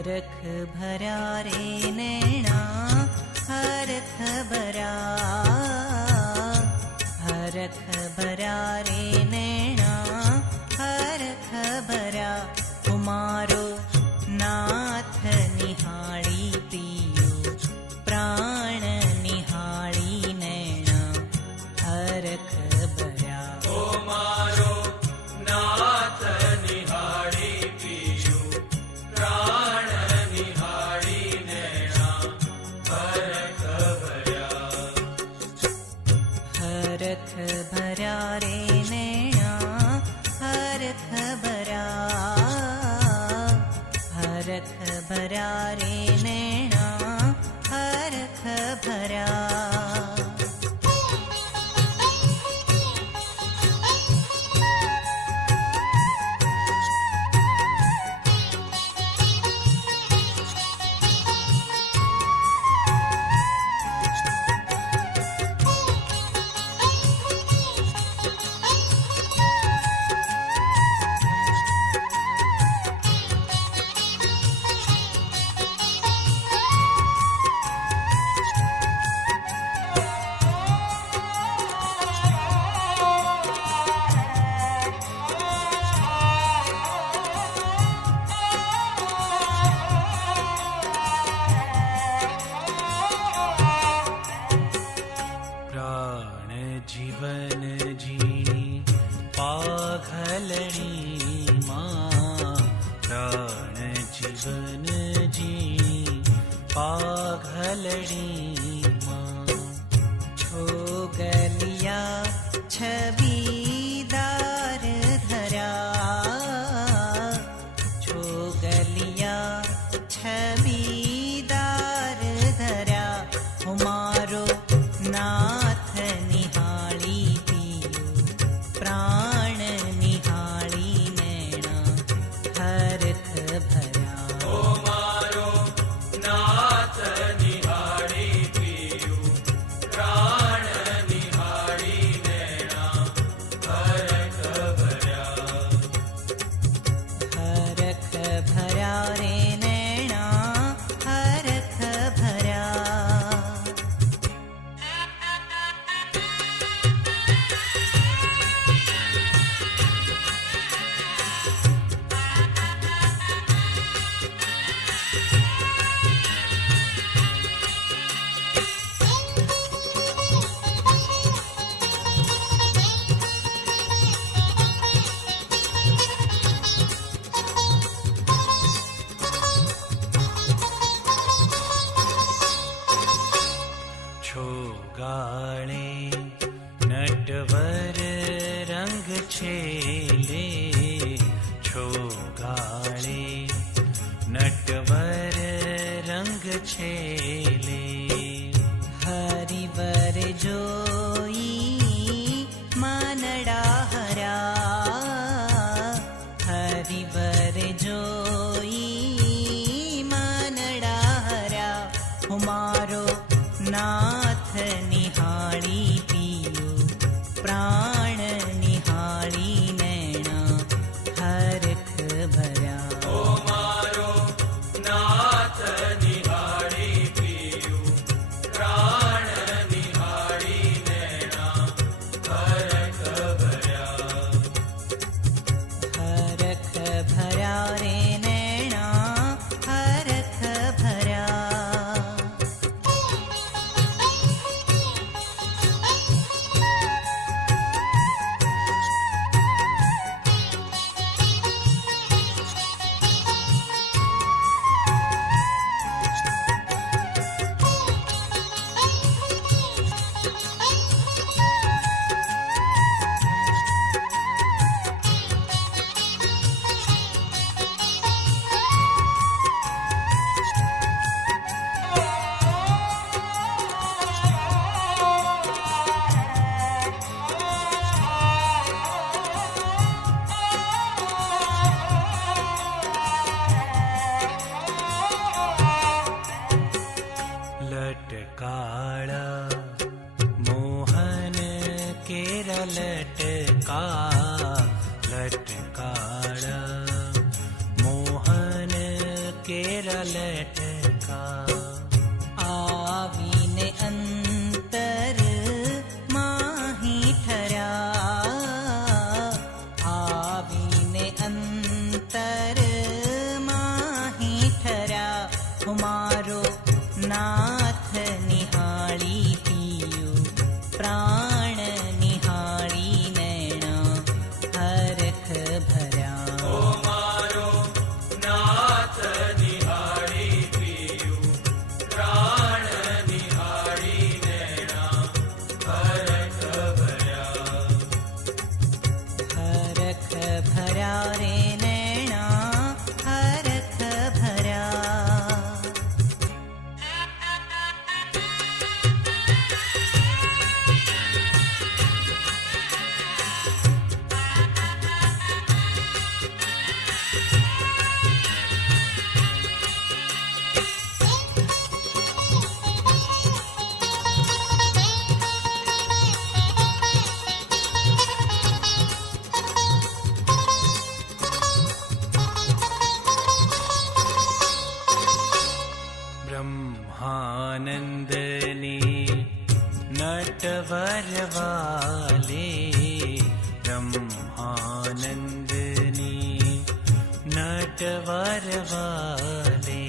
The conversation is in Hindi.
हरख भरा रे नैना हरख भरा, हरख भरा रे नैना हरख भरा, तुम्हारो नाथ निहाળી पियो प्राण निहाળી नैना हरख भरा। ओ मारो नाथ निहाળી पियो प्राण निहाળી नैना हरख भरा। हरख भरा रे नैना हरख भरा, हरख भरा रे नैना हरख भरा। जीवन जीणी पाघलणी मां, प्राण जीवन जीणी पाघलणी मां। छो गलिया छबीदार धरा, छो गलिया छबीदार धरा, हमारो नाथ निहाળી पियो प्राण निहाળી नैना हरख भरा। ओ मारो नाथ निहाળી पियो प्राण निहाળી नैना हरख भरा। हरख भरा रे नैना हरख भरा। छो गाळे नटवर रंग छेले, छो गाळे नटवर रंग छेले। हरिवर जोई मानड़ा हरा, हरिवर जोई मानड़ा हरा, हमारो नाथ निहाળી पियो प्राण निहाળી नैना हरख भरा। ओ मारो नाथ निहाળી पियो केरा लटका आवीने अंतर माही ठरा आवीने अंतर माही ठरा मारो नाथ निहाળી पियो प्राण निहाળી नैना हरख भरा मारो नाथ निहाળી पियो प्राण निहाળી नैना हरख भरा हरख भरा रे नैना हरख भरा ब्रह्मानंदनी नटवर वाले ब्रह्मानंदनी नटवर वाले